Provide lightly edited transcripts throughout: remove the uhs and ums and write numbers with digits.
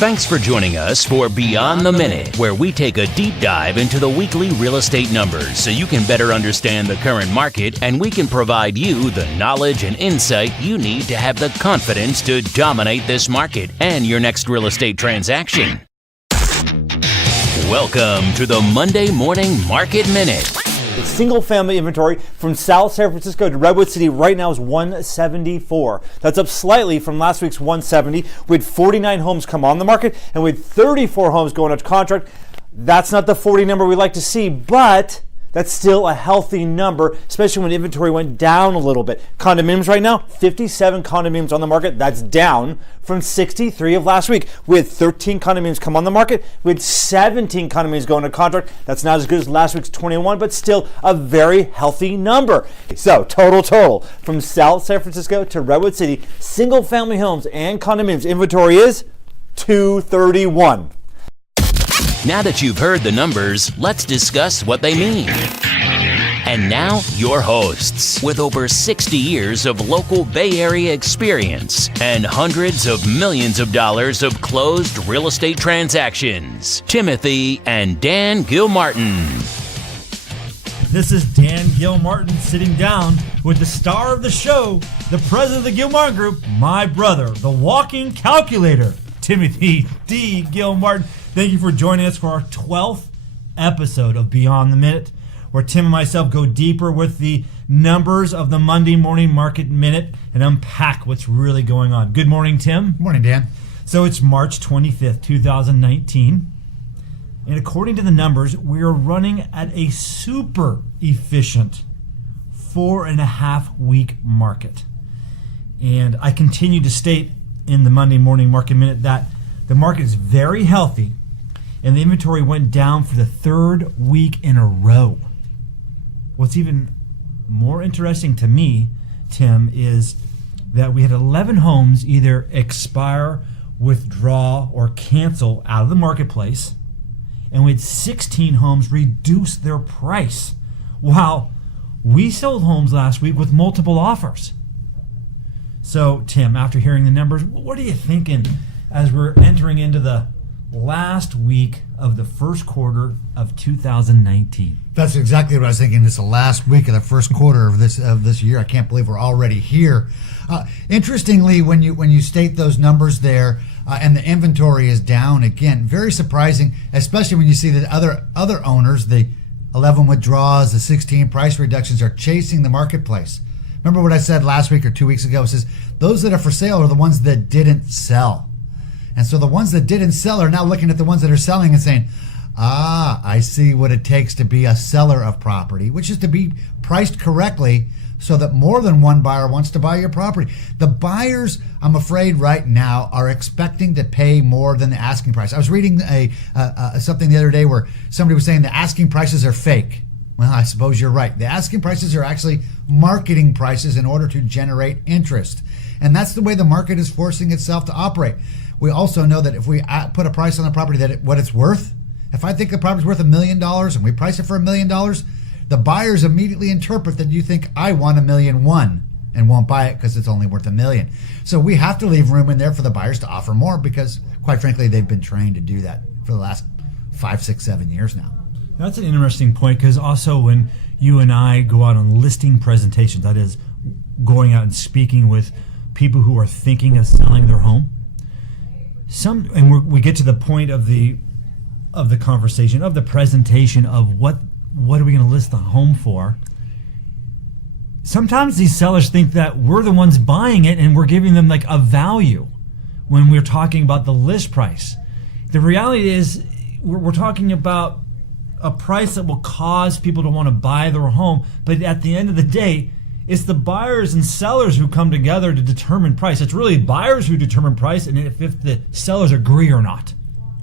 Thanks for joining us for Beyond the Minute, where we take a deep dive into the weekly real estate numbers so you can better understand the current market and we can provide you the knowledge and insight you need to have the confidence to dominate this market and your next real estate transaction. Welcome to the Monday Morning Market Minute. The single-family inventory from South San Francisco to Redwood City right now is 174. That's up slightly from last week's 170. We had 49 homes come on the market, and we had 34 homes going under contract. That's not the 40 number we like to see, but that's still a healthy number, especially when inventory went down a little bit. Condominiums right now, 57 condominiums on the market. That's down from 63 of last week. We had 13 condominiums come on the market. We had 17 condominiums go into contract. That's not as good as last week's 21, but still a very healthy number. So total from South San Francisco to Redwood City, single family homes and condominiums inventory is 231. Now that you've heard the numbers, let's discuss what they mean. And now, your hosts, with over 60 years of local Bay Area experience and hundreds of millions of dollars of closed real estate transactions, Timothy and Dan Gilmartin. This is Dan Gilmartin sitting down with the star of the show, the president of the Gilmartin Group, my brother, the walking calculator, Timothy D. Gilmartin. Thank you for joining us for our 12th episode of Beyond the Minute, where Tim and myself go deeper with the numbers of the Monday Morning Market Minute and unpack what's really going on. Good morning, Tim. Good morning, Dan. So it's March 25th, 2019. And according to the numbers, we are running at a super efficient 4.5 week market. And I continue to state in the Monday Morning Market Minute that the market is very healthy, and the inventory went down for the third week in a row. What's even more interesting to me, Tim, is that we had 11 homes either expire, withdraw, or cancel out of the marketplace, and we had 16 homes reduce their price, while we sold homes last week with multiple offers. So, Tim, after hearing the numbers, what are you thinking as we're entering into the last week of the first quarter of 2019? That's exactly what I was thinking. It's the last week of the first quarter of this year. I can't believe we're already here. Interestingly, when you state those numbers there, and the inventory is down again, very surprising, especially when you see that other owners, the 11 withdrawals, the 16 price reductions, are chasing the marketplace. Remember what I said last week or 2 weeks ago? It says those that are for sale are the ones that didn't sell. And so the ones that didn't sell are now looking at the ones that are selling and saying, I see what it takes to be a seller of property, which is to be priced correctly so that more than one buyer wants to buy your property. The buyers, I'm afraid right now, are expecting to pay more than the asking price. I was reading something the other day where somebody was saying the asking prices are fake. Well, I suppose you're right. The asking prices are actually marketing prices in order to generate interest. And that's the way the market is forcing itself to operate. We also know that if we put a price on the property what it's worth, if I think the property's worth $1 million and we price it for $1 million, the buyers immediately interpret that you think I want $1.1 million and won't buy it because it's only worth $1 million. So we have to leave room in there for the buyers to offer more because, quite frankly, they've been trained to do that for the last 5, 6, 7 years now. That's an interesting point, because also when you and I go out on listing presentations, that is going out and speaking with people who are thinking of selling their home, we get to the point of the conversation, of the presentation of what are we going to list the home for. Sometimes these sellers think that we're the ones buying it and we're giving them like a value when we're talking about the list price. The reality is we're talking about a price that will cause people to want to buy their home, but at the end of the day, it's the buyers and sellers who come together to determine price. It's really buyers who determine price, and if the sellers agree or not.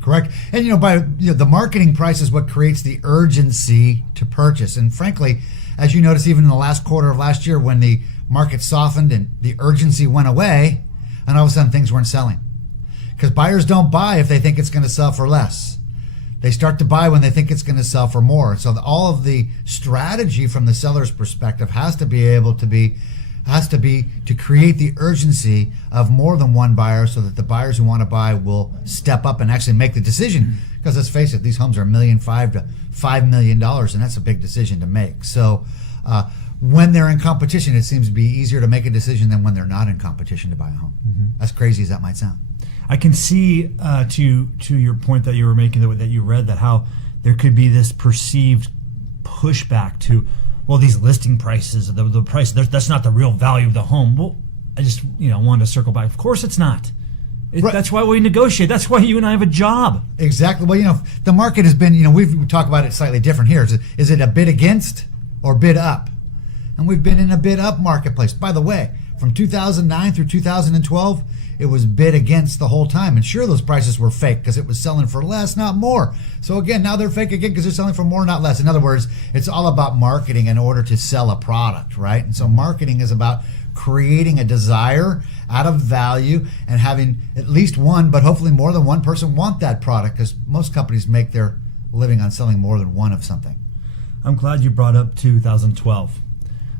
Correct. And the marketing price is what creates the urgency to purchase. And frankly, as you notice, even in the last quarter of last year, when the market softened and the urgency went away, and all of a sudden things weren't selling. Because buyers don't buy if they think it's going to sell for less. They start to buy when they think it's going to sell for more. So all of the strategy from the seller's perspective has to be able to be has to be to create the urgency of more than one buyer so that the buyers who want to buy will step up and actually make the decision. Because let's face it, these homes are $1.5 million to $5 million, and that's a big decision to make. So when they're in competition, it seems to be easier to make a decision than when they're not in competition to buy a home. As crazy as that might sound. I can see to your point that you were making, that you read, that how there could be this perceived pushback to, well, these listing prices, the price, that's not the real value of the home. Well, I just wanted to circle back. Of course it's not. Right. That's why we negotiate. That's why you and I have a job. Exactly. Well, the market has been, we talk about it slightly different here. Is it a bid against or bid up? And we've been in a bid up marketplace. By the way, from 2009 through 2012, it was bid against the whole time. And sure, those prices were fake because it was selling for less, not more. So again, now they're fake again because they're selling for more, not less. In other words, it's all about marketing in order to sell a product, right? And so marketing is about creating a desire out of value and having at least one, but hopefully more than one person want that product, because most companies make their living on selling more than one of something. I'm glad you brought up 2012.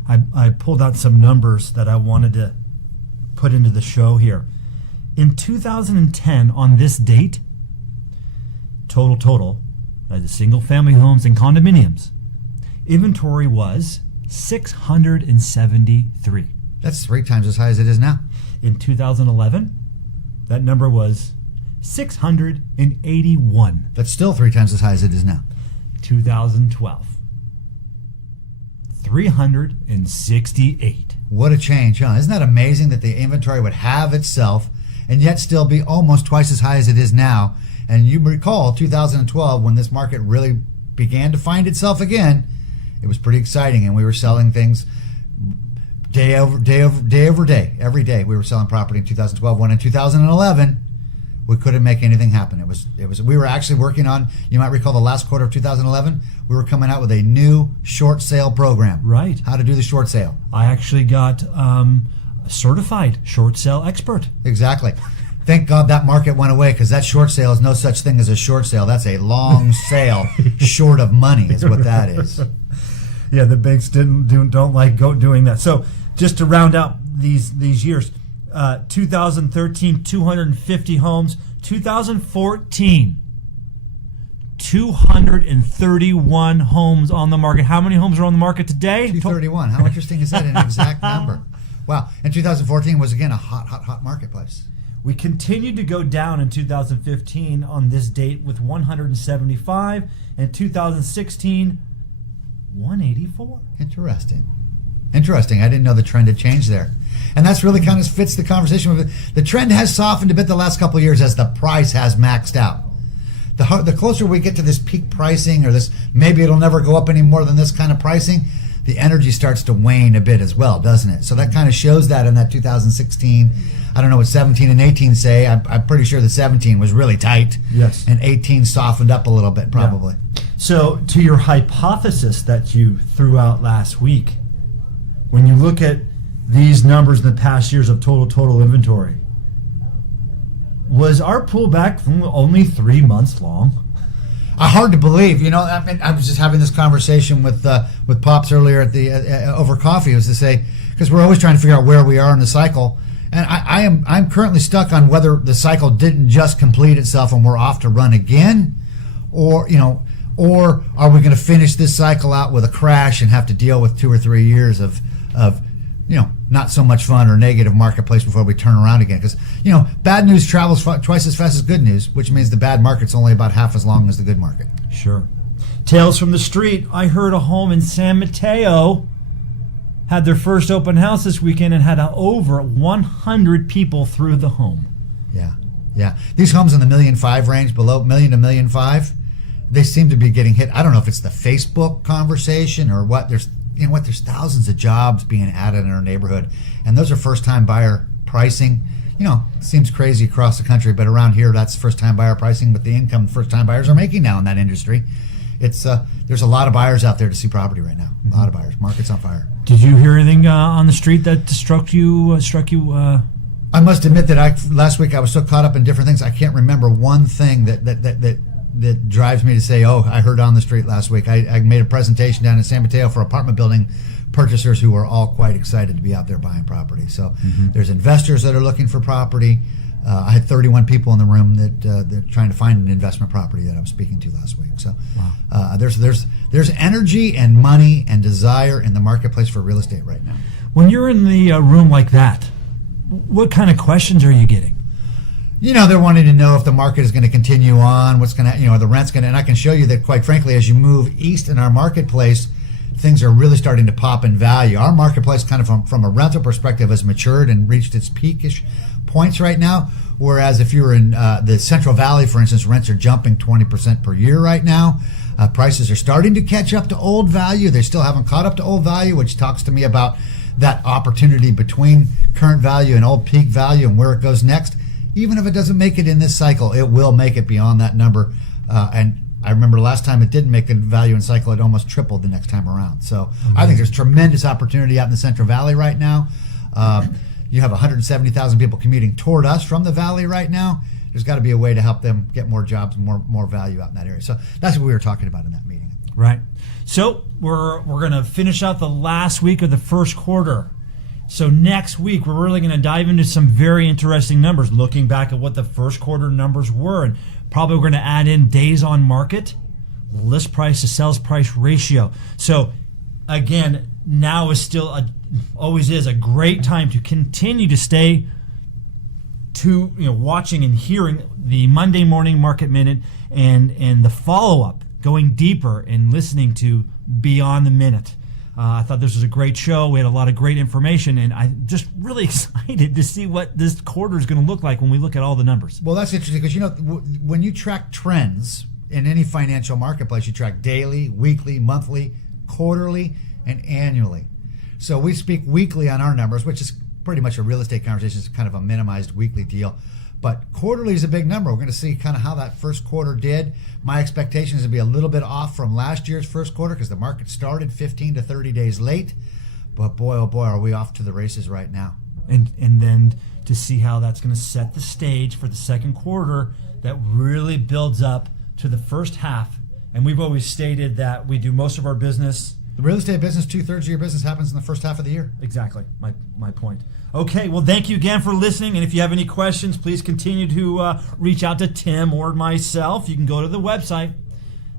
I pulled out some numbers that I wanted to put into the show here. In 2010, on this date, total, as a single family homes and condominiums, inventory was 673. That's 3 times as high as it is now. In 2011, that number was 681. That's still 3 times as high as it is now. 2012, 368. What a change, huh? Isn't that amazing that the inventory would have itself and yet still be almost twice as high as it is now? And you recall 2012, when this market really began to find itself again, it was pretty exciting, and we were selling things day over day. Every day we were selling property in 2012, when in 2011 we couldn't make anything happen. It was we were actually working on, you might recall, the last quarter of 2011, we were coming out with a new short sale program. Right. How to do the short sale. I actually got a certified short sale expert. Exactly. Thank God that market went away, because that short sale is no such thing as a short sale. That's a long sale short of money is what that is. Yeah, the banks don't like doing that. So just to round out these years, 2013, 250 homes. 2014, 231 homes on the market. How many homes are on the market today? 231. How interesting is that? An exact number. Wow. And 2014 was, again, a hot marketplace. We continued to go down in 2015 on this date with 175, and 2016, 184. Interesting. I didn't know the trend had changed there. And that's really kind of fits the conversation with it. The trend has softened a bit the last couple of years as the price has maxed out. The closer we get to this peak pricing, or this, maybe it'll never go up any more than this kind of pricing, the energy starts to wane a bit as well, doesn't it? So that kind of shows that in that 2016. I don't know what 17 and 18 say. I'm pretty sure that 17 was really tight. Yes. And 18 softened up a little bit, probably. Yeah. So to your hypothesis that you threw out last week, when you look at these numbers in the past years of total inventory, was our pullback only 3 months long? Hard to believe. I was just having this conversation with Pops earlier at the over coffee. It was to say, because we're always trying to figure out where we are in the cycle, and I'm currently stuck on whether the cycle didn't just complete itself and we're off to run again, or are we going to finish this cycle out with a crash and have to deal with 2 or 3 years of not so much fun or negative marketplace before we turn around again? Because bad news travels twice as fast as good news, which means the bad market's only about half as long as the good market. Sure. Tales from the street. I heard a home in San Mateo had their first open house this weekend and had over 100 people through the home. Yeah. These homes in the $1.5 million range, below $1 million to $1.5 million, they seem to be getting hit. I don't know if it's the Facebook conversation or what. There's thousands of jobs being added in our neighborhood, and those are first-time buyer pricing. Seems crazy across the country, but around here, that's first-time buyer pricing with the income first-time buyers are making now in that industry. It's there's a lot of buyers out there to see property right now. A lot of buyers. Market's on fire. Did you hear anything on the street that struck you? I must admit that last week I was so caught up in different things, I can't remember one thing that drives me to say, oh, I heard on the street last week. I made a presentation down in San Mateo for apartment building purchasers who are all quite excited to be out there buying property. So there's investors that are looking for property. I had 31 people in the room that they're trying to find an investment property that I was speaking to last week. So there's energy and money and desire in the marketplace for real estate right now. When you're in the room like that, what kind of questions are you getting? They're wanting to know if the market is going to continue on, what's going to, the rent's going to, and I can show you that, quite frankly, as you move east in our marketplace, things are really starting to pop in value. Our marketplace, kind of from a rental perspective, has matured and reached its peakish points right now. Whereas if you're in the Central Valley, for instance, rents are jumping 20% per year right now. Prices are starting to catch up to old value. They still haven't caught up to old value, which talks to me about that opportunity between current value and old peak value and where it goes next. Even if it doesn't make it in this cycle, it will make it beyond that number. And I remember last time it didn't make a value in cycle, it almost tripled the next time around. So I think there's tremendous opportunity out in the Central Valley right now. You have 170,000 people commuting toward us from the Valley right now. There's got to be a way to help them get more jobs and more value out in that area. So that's what we were talking about in that meeting. Right. So we're going to finish out the last week of the first quarter. So next week, we're really going to dive into some very interesting numbers, looking back at what the first quarter numbers were. And probably we're going to add in days on market, list price to sales price ratio. So again, now is still always is a great time to continue to stay to watching and hearing the Monday morning market minute and the follow-up, going deeper and listening to Beyond the Minute. I thought this was a great show. We had a lot of great information, and I'm just really excited to see what this quarter is going to look like when we look at all the numbers. Well, that's interesting because, when you track trends in any financial marketplace, you track daily, weekly, monthly, quarterly, and annually. So we speak weekly on our numbers, which is pretty much a real estate conversation. It's kind of a minimized weekly deal. But quarterly is a big number. We're going to see kind of how that first quarter did. My expectation is to be a little bit off from last year's first quarter because the market started 15 to 30 days late. But boy, oh boy, are we off to the races right now. And then to see how that's going to set the stage for the second quarter that really builds up to the first half. And we've always stated that we do most of our business. The real estate business, 2/3 of your business happens in the first half of the year. Exactly, my point. Okay, well, thank you again for listening. And if you have any questions, please continue to reach out to Tim or myself. You can go to the website.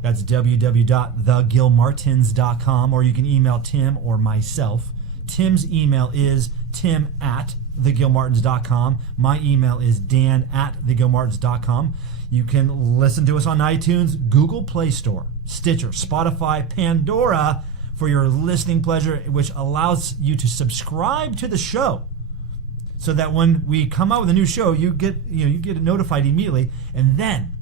That's www.thegilmartins.com, or you can email Tim or myself. Tim's email is tim@thegilmartins.com. My email is dan@thegilmartins.com. You can listen to us on iTunes, Google Play Store, Stitcher, Spotify, Pandora for your listening pleasure, which allows you to subscribe to the show so that when we come out with a new show, you get notified immediately. And then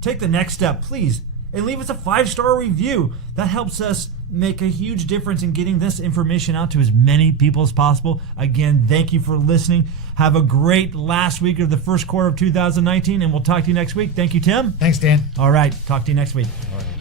take the next step, please, and leave us a 5-star review. That helps us make a huge difference in getting this information out to as many people as possible. Again, thank you for listening. Have a great last week of the first quarter of 2019, and we'll talk to you next week. Thank you, Tim. Thanks, Dan. All right, talk to you next week. All right.